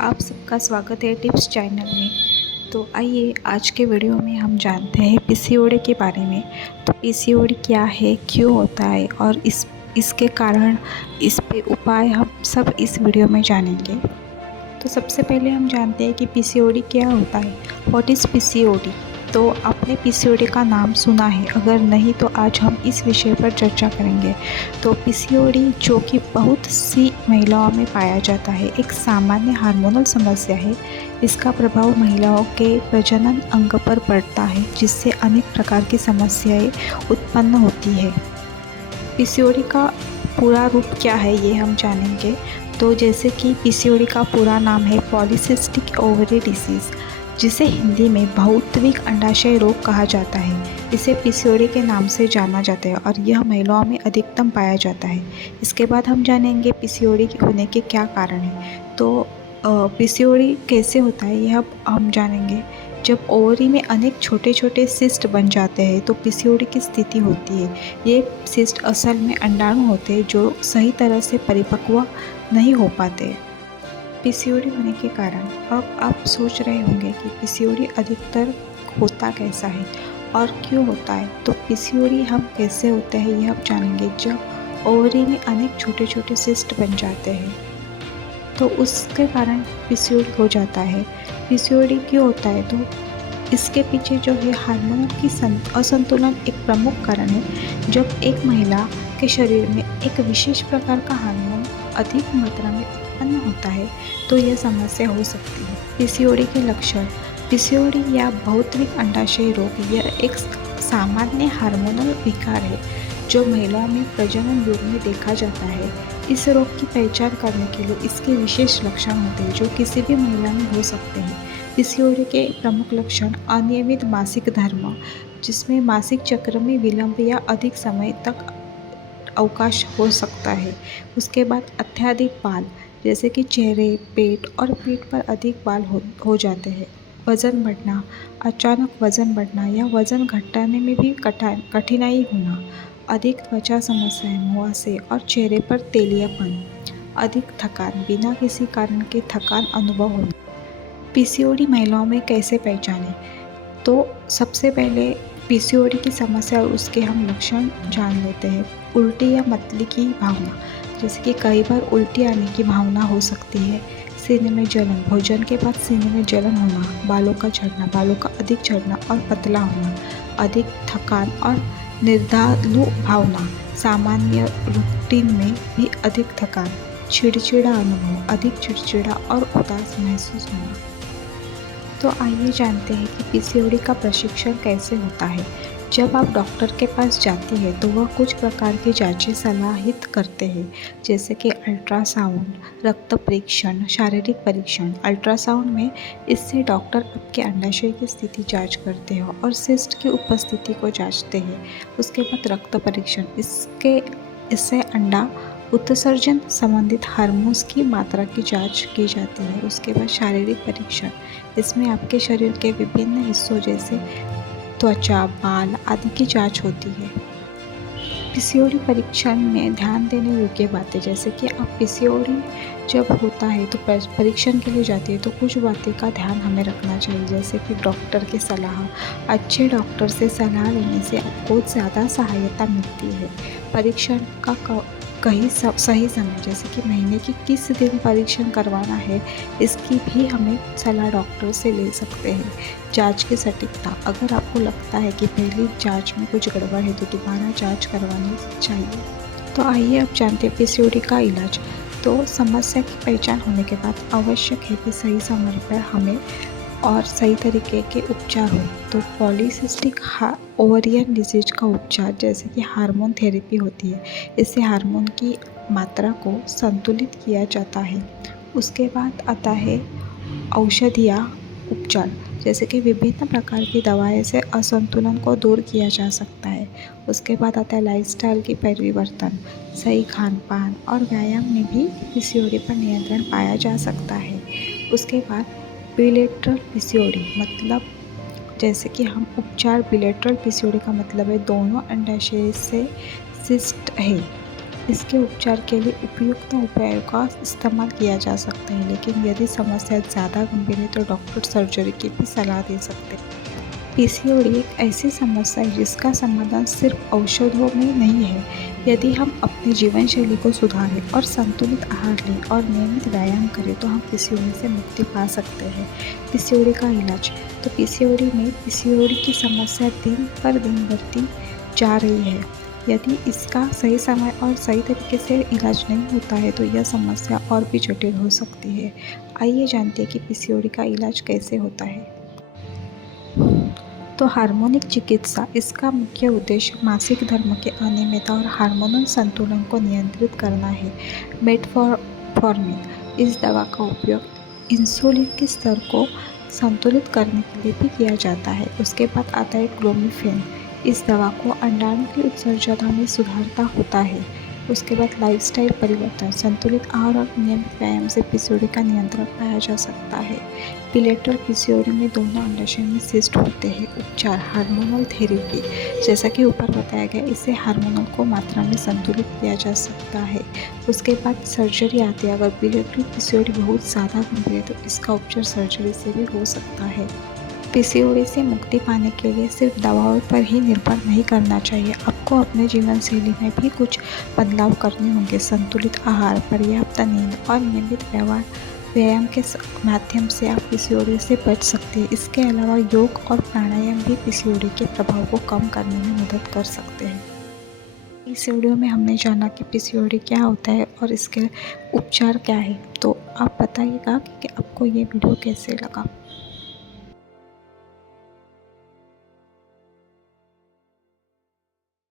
आप सबका स्वागत है टिप्स चैनल में। तो आइए आज के वीडियो में हम जानते हैं पीसीओडी के बारे में। तो पीसीओडी क्या है, क्यों होता है और इसके कारण, इस पे उपाय हम सब इस वीडियो में जानेंगे। तो सबसे पहले हम जानते हैं कि पीसीओडी क्या होता है। What is PCOD? तो आपने पीसीओडी का नाम सुना है, अगर नहीं तो आज हम इस विषय पर चर्चा करेंगे। तो पीसीओडी जो कि बहुत सी महिलाओं में पाया जाता है, एक सामान्य हार्मोनल समस्या है। इसका प्रभाव महिलाओं के प्रजनन अंग पर पड़ता है, जिससे अनेक प्रकार की समस्याएं उत्पन्न होती है। पीसीओडी का पूरा रूप क्या है ये हम जानेंगे। तो जैसे कि पीसीओडी का पूरा नाम है पॉलीसिस्टिक ओवरी डिसीज़, जिसे हिंदी में बहुत्विक अंडाशय रोग कहा जाता है। इसे पीसीओडी के नाम से जाना जाता है और यह महिलाओं में अधिकतम पाया जाता है। इसके बाद हम जानेंगे पीसीओडी होने के क्या कारण हैं। तो पीसीओडी कैसे होता है यह हम जानेंगे। जब ओवरी में अनेक छोटे छोटे सिस्ट बन जाते हैं तो पीसीओडी की स्थिति होती है। ये सिस्ट असल में अंडाणु होते हैं जो सही तरह से परिपक्व नहीं हो पाते। पीसीओडी होने के कारण अब आप सोच रहे होंगे कि पीसीओडी अधिकतर होता कैसा है और क्यों होता है। तो पीसीओडी हम कैसे होते हैं ये हम जानेंगे। जब ओवरी में अनेक छोटे छोटे सिस्ट बन जाते हैं तो उसके कारण पीसीओडी हो जाता है। पीसीओडी क्यों होता है? तो इसके पीछे जो है हार्मोन की असंतुलन एक प्रमुख कारण है। जब एक महिला के शरीर में एक विशेष प्रकार का हार्मोन अधिक मात्रा में उत्पन्न होता है तो यह समस्या हो सकती है। पीसीओडी के लक्षण। पीसीओडी या बहुत्विक अंडाशय रोग यह एक सामान्य हार्मोनल विकार है जो महिलाओं में प्रजनन युग में देखा जाता है। इस रोग की पहचान करने के लिए इसके विशेष लक्षण होते हैं जो किसी भी महिला में हो सकते हैं। पीसीओडी के प्रमुख लक्षण: अनियमित मासिक धर्म, जिसमें मासिक चक्र में विलंब या अधिक समय तक अवकाश हो सकता है। उसके बाद अत्यधिक बाल, जैसे कि चेहरे, पेट और पीठ पर अधिक बाल हो जाते हैं। वज़न बढ़ना, अचानक वज़न बढ़ना या वज़न घटाने में भी कठिनाई होना। अधिक त्वचा समस्याएं, मुहासे और चेहरे पर तेलियापन। अधिक थकान, बिना किसी कारण के थकान अनुभव होना। पीसीओडी महिलाओं में कैसे पहचानें? तो सबसे पहले पीसीओडी की समस्या और उसके हम लक्षण जान लेते हैं। उल्टी या मतली की भावना, जैसे कि कई बार उल्टी आने की भावना हो सकती है। सीने में जलन, भोजन के बाद सीने में जलन होना। बालों का झड़ना, बालों का अधिक झड़ना और पतला होना। अधिक थकान और निर्धालु भावना, सामान्य रूटीन में भी अधिक थकान। चिड़चिड़ा अनुभव, अधिक चिड़चिड़ा और उदास महसूस होना। तो आइए जानते हैं कि पीसीओडी का प्रशिक्षण कैसे होता है। जब आप डॉक्टर के पास जाती है तो वह कुछ प्रकार की जांचें सलाहित करते हैं, जैसे कि अल्ट्रासाउंड, रक्त परीक्षण, शारीरिक परीक्षण। अल्ट्रासाउंड में इससे डॉक्टर आपके अंडाशय की स्थिति जांच करते हैं और सिस्ट की उपस्थिति को जांचते हैं। उसके बाद रक्त परीक्षण, इससे अंडा उत्सर्जन संबंधित हार्मोन्स की मात्रा की जांच की जाती है। उसके बाद शारीरिक परीक्षण, इसमें आपके शरीर के विभिन्न हिस्सों जैसे त्वचा, बाल आदि की जांच होती है। पीसीओडी परीक्षण में ध्यान देने योग्य बातें, जैसे कि आप पीसीओडी जब होता है तो परीक्षण के लिए जाती है तो कुछ बातें का ध्यान हमें रखना चाहिए, जैसे कि डॉक्टर की सलाह। अच्छे डॉक्टर से सलाह लेने से आपको ज़्यादा सहायता मिलती है। परीक्षण का सही समय, जैसे कि महीने की किस दिन परीक्षण करवाना है, इसकी भी हमें सलाह डॉक्टर से ले सकते हैं। जांच की सटीकता, अगर आपको लगता है कि पहली जांच में कुछ गड़बड़ है तो दोबारा जांच करवानी चाहिए। तो आइए अब जानते हैं पीसीओडी का इलाज। तो समस्या की पहचान होने के बाद आवश्यक है कि सही समय पर हमें और सही तरीके के उपचार हो। तो पॉलीसिस्टिक ओवरियन डिजीज का उपचार, जैसे कि हार्मोन थेरेपी होती है, इससे हार्मोन की मात्रा को संतुलित किया जाता है। उसके बाद आता है औषधीय उपचार, जैसे कि विभिन्न प्रकार की दवाएं से असंतुलन को दूर किया जा सकता है। उसके बाद आता है लाइफस्टाइल की परिवर्तन, सही खान पान और व्यायाम में भी पीसीओडी पर नियंत्रण पाया जा सकता है। उसके बाद बिलेटरल पीसीओडी, मतलब जैसे कि हम उपचार बिलेटरल पीसीओडी का मतलब है दोनों अंडाशय से सिस्ट है इसके उपचार के लिए उपयुक्त उपायों का इस्तेमाल किया जा सकता है, लेकिन यदि समस्या ज़्यादा गंभीर है तो डॉक्टर सर्जरी की भी सलाह दे सकते हैं। पीसीओडी एक ऐसी समस्या है जिसका समाधान सिर्फ औषधों में नहीं है। यदि हम अपनी जीवन शैली को सुधारें और संतुलित आहार लें और नियमित व्यायाम करें तो हम पीसीओडी से मुक्ति पा सकते हैं। पीसीओडी का इलाज। तो पीसीओडी की समस्या दिन पर दिन बढ़ती जा रही है। यदि इसका सही समय और सही तरीके से इलाज नहीं होता है तो यह समस्या और भी जटिल हो सकती है। आइए जानते हैं कि पीसीओडी का इलाज कैसे होता है। तो हार्मोनिक चिकित्सा, इसका मुख्य उद्देश्य मासिक धर्म के अनियमितता और हार्मोनल संतुलन को नियंत्रित करना है। मेटफॉर्मिन, इस दवा का उपयोग इंसुलिन के स्तर को संतुलित करने के लिए भी किया जाता है। उसके बाद आता है क्लोमिफेन, इस दवा को अंडाणु की उत्सर्जकता में सुधारता होता है। उसके बाद लाइफस्टाइल परिवर्तन, संतुलित आहार और नियमित व्यायाम से पीसीओडी का नियंत्रण पाया जा सकता है। बिलेटरल पीसीओडी में दोनों अंडाशय में सिस्ट होते हैं। उपचार, हार्मोनल थेरेपी, जैसा कि ऊपर बताया गया, इससे हार्मोनल को मात्रा में संतुलित किया जा सकता है। उसके बाद सर्जरी आती है। अगर बिलेटरल पीसीओडी बहुत ज़्यादा गंभीर है तो इसका उपचार सर्जरी से भी हो सकता है। पीसीओडी से मुक्ति पाने के लिए सिर्फ दवाओं पर ही निर्भर नहीं करना चाहिए। आपको अपने जीवन शैली में भी कुछ बदलाव करने होंगे। संतुलित आहार, पर्याप्त नींद और नियमित व्यायाम के माध्यम से आप पीसीओडी से बच सकते हैं। इसके अलावा योग और प्राणायाम भी पीसीओडी के प्रभाव को कम करने में मदद कर सकते हैं। इस वीडियो में हमने जाना कि पीसीओडी क्या होता है और इसके उपचार क्या है। तो आप बताइएगा कि आपको ये वीडियो कैसे लगा।